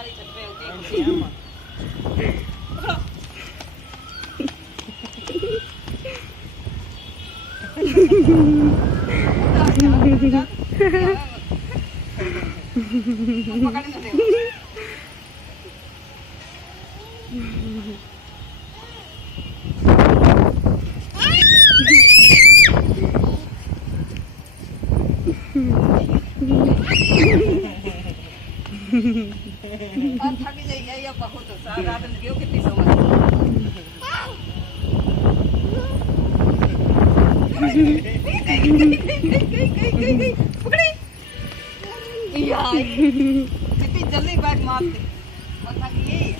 वाली छत पे होती है थक जाइए या बहुत सारा रात में क्यों कितनी समझ पकड़ी यार कितनी जल्दी बैग मारते और थक गई